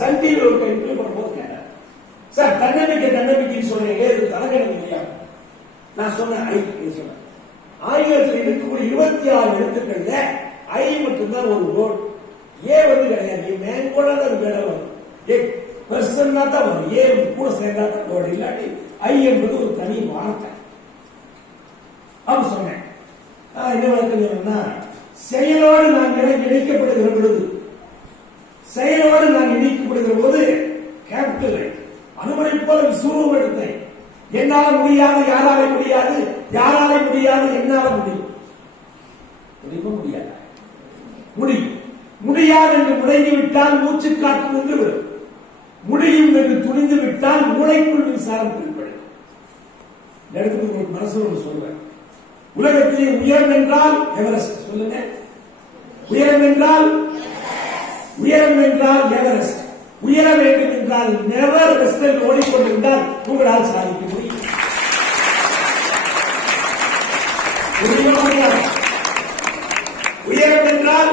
Sun TV ஒரு interview பண்ணும்போது கேட்டேன், சார் தன்னம்பிக்கைன்னு சொல்றீங்க, இது தலைக்கணம் இல்லையா? நான் சொன்னேன் சொன்னேன், ஆங்கிலத்தில் இருக்கக்கூடிய 26 எழுத்துக்கள்ல ஐ மட்டும்தான் ஒரு வேர்ட், ஏ வந்து கிடையாது. மேங்கோட அது வேலை வரும், ஏ பெர்சன் தான் வரும், ஏ கூட சேர்ந்தா தான் வேர்டு, இல்லாட்டி ஐ என்பது ஒரு தனி வார்த்தை. அப்படி சொன்னேன். என்ன வழக்கம் சொன்னா, செயலோடு நான் இணைக்கப்படுகிற பொழுது, செயலோடு நான் இணைக்கப்படுகிற போது கேபிட்டல் அனுமதி போல விசுவம் எடுத்தேன். என்னால முடியாது, யாரால முடியாது, யாரால முடியாது, என்னால முடியும். முடியாது, முடியும். முடியாது என்று முடங்கி விட்டால் மூச்சு காற்று நின்று விடும். முடியும் என்று துணிந்து விட்டால் மூளைக்குள் மின்சாரம் குறிப்பிடும். இந்த இடத்துக்கு உங்களுக்கு மனசு சொல்றேன். உலகத்திலே உயரம் என்றால் எவரெஸ்ட். சொல்லுங்க, உயரம் என்றால் எவரெஸ்ட். உயர வேண்டும் என்றால் நெவர் ரெஸ்ட் ஓடிக்கொண்டிருந்தால் உங்களால் சாதிக்க முடியும். உயரம் என்றால்